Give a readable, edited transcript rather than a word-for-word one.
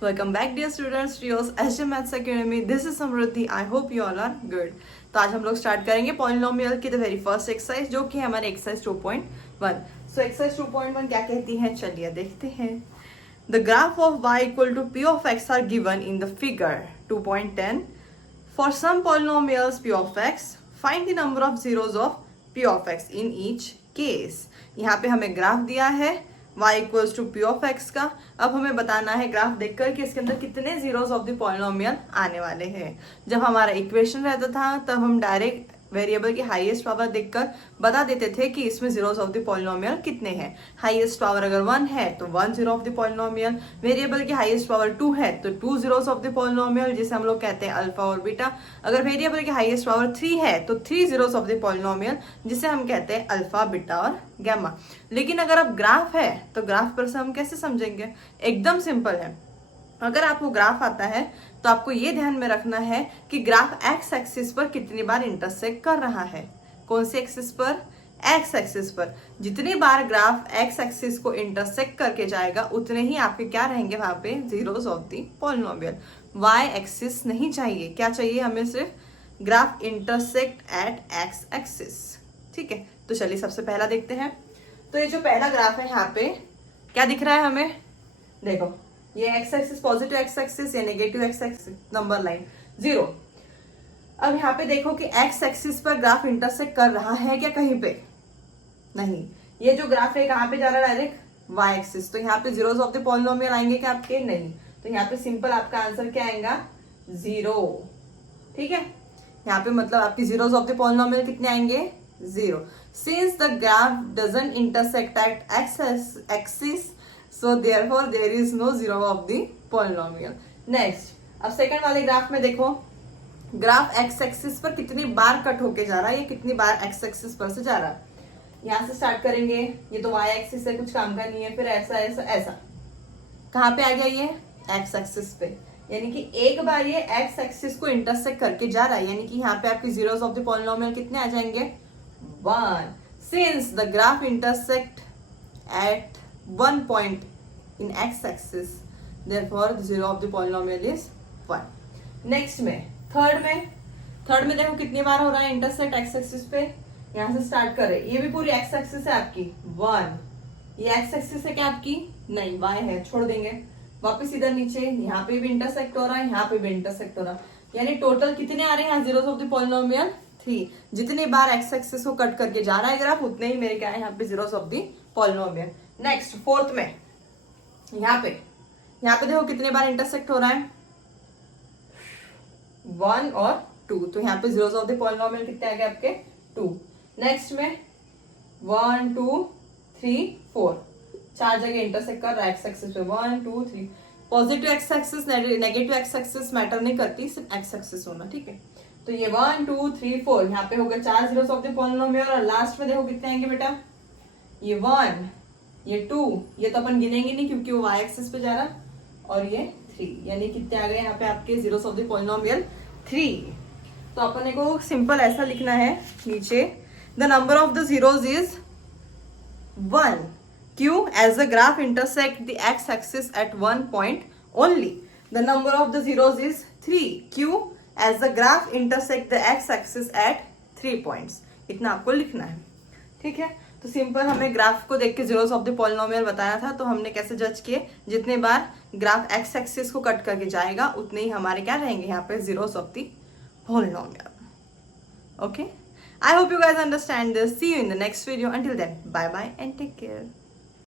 Welcome back dear students to your HM Maths Academy. This is Samruddhi. I hope you all are good. तो आज हम लोग start करेंगे polynomial की the very first exercise जो कि हमारे एक्सरसाइज 2.1. सो एक्सरसाइज 2.1 क्या कहती है, चलिए देखते हैं. The graph of y equal to p of x are given in the figure 2.10. For some polynomials p of x find the number of zeros of p of x in each case. यहाँ पे हमें graph दिया है y equals to p of x का. अब हमें बताना है ग्राफ देखकर कि इसके अंदर कितने जीरोस ऑफ द पॉलिनोमियल आने वाले हैं. जब हमारा इक्वेशन रहता था तब हम डायरेक्ट वेरिएबल की हाईएस्ट पावर देखकर बता देते थे कि इसमें जीरोस ऑफ द पॉलिनोमियल कितने हैं. हाईएस्ट पावर अगर 1 है तो 1 zero of the polynomial. Variable की हाईएस्ट पावर 2 है तो 2 जीरोस ऑफ द पॉलिनोमियल, जिसे हम लोग कहते हैं अल्फा और बीटा. अगर वेरिएबल की हाईएस्ट पावर 3 है तो 3 जीरोस ऑफ द पॉलिनोमियल, जिसे हम कहते हैं अल्फा, बीटा और गैमा. लेकिन अगर अब ग्राफ है तो ग्राफ पर से हम कैसे समझेंगे? एकदम सिंपल है. अगर आपको ग्राफ आता है तो आपको ये ध्यान में रखना है कि ग्राफ एक्स एक्सिस पर कितनी बार इंटरसेक्ट कर रहा है. कौन सी एक्सिस पर? एक्स एक्सिस पर. जितनी बार ग्राफ एक्स एक्सिस को इंटरसेक्ट करके जाएगा उतने ही आपके क्या रहेंगे वहां पे? Zeros of the polynomial. Y axis नहीं चाहिए, क्या चाहिए हमें? सिर्फ graph intersect at x axis. ठीक है, तो चलिए सबसे पहला देखते हैं. तो ये जो पहला ग्राफ है यहाँ पे क्या दिख रहा है हमें? देखो, ये x axis positive x axis, ये negative x axis, number line 0. अब यहाँ पे देखो कि एक्स एक्सिस पर ग्राफ इंटरसेक्ट कर रहा है क्या कहीं पे? नहीं. ये जो ग्राफ है कहाँ पे जा रहा है? Direct y axis. तो यहाँ पे जीरोस ऑफ द पॉलिनोमियल आएंगे क्या आपके? नहीं. तो यहाँ पे सिंपल आपका आंसर क्या आएगा? 0. ठीक है, यहाँ पे मतलब आपकी जीरोस ऑफ द पॉलिनोमियल कितने आएंगे? 0. Since the graph doesn't intersect at x axis, so therefore there is no zero of the polynomial. next, अब सेकंड वाले ग्राफ में देखो, ग्राफ एक्स एक्सिस पर कितनी बार कट होके जा रहा है, ये कितनी बार एक्स एक्सिस पर से जा रहा है. यहां से स्टार्ट करेंगे. ये तो वाई एक्सिस है, कुछ काम का नहीं है. फिर ऐसा ऐसा ऐसा कहां पे आ गया? ये एक्स एक्सिस पे. यानी कि एक बार ये एक्स एक्सिस को इंटरसेक्ट करके जा रहा है, यानी कि यहाँ पे आपकी जीरोस ऑफ द पॉलिनोमियल कितने आ जाएंगे? 1. Since the graph intersect eight one point in x-axis, therefore the zero of the polynomial is 1. Next में थर्ड में देखो कितनी बार हो रहा है इंटरसेक्ट एक्स एक्सिस पे. यहां से स्टार्ट करें. ये भी पूरी एक्स एक्सिस है आपकी 1. ये एक्स एक्सिस है क्या आपकी? नहीं, वाई है, छोड़ देंगे. वापस इधर नीचे, यहाँ पे भी इंटरसेक्ट हो रहा है, यहाँ पे भी इंटरसेक्ट हो रहा है. यानी टोटल कितने आ रहे हैं जीरोस ऑफ द पॉलिनोमियल? 3. जितनी बार एक्स एक्सिस को कट करके जा रहा है ग्राफ उतने ही मेरे क्या है यहाँ पे zeros of the polynomial. Next fourth में यहाँ पे देखो कितने बार इंटरसेक्ट हो रहा है? 1 और 2. तो यहाँ पे जीरोस ऑफ द पॉलिनोमियल कितने आ गए आपके? 2. नेक्स्ट में 1 2 3 4 चार जगह इंटरसेक्ट कर रहा है एक्स एक्सिस पे. 1 2 3. Positive x axis, negative x axis matter नहीं करती, सिर्फ एक्स एक्सिस होना. ठीक है, तो ये 1 2 3 4 यहाँ पे हो गए 4 जीरोस ऑफ द पॉलिनोमियल. और लास्ट में देखो कितने आएंगे बेटा? ये 1, ये 2, ये तो अपन गिनेंगे नहीं क्योंकि वो वाई एक्सिस पे जा रहा, और ये 3. यानी कितने आ गए यहाँ पे आपके जीरोस ऑफ द पॉलिनोमियल? 3. तो अपन को सिंपल ऐसा लिखना है नीचे, the number of the zeros is 1. क्यों? As the graph intersect the x axis at 1 point only. The number of the zeros is 3. क्यों? As the graph intersect the x axis at 3 points. इतना आपको लिखना है. ठीक है, तो simple हमें ग्राफ को देख के जीरोस ऑफ द पॉलिनोमियल बताया था, तो हमने कैसे जज किए? जितने बार ग्राफ एक्स एक्सिस को कट करके जाएगा उतने ही हमारे क्या रहेंगे यहाँ पे? Zeros of the polynomial. Okay, I hope you guys understand this. See you in the next video. Until then, bye bye and take care.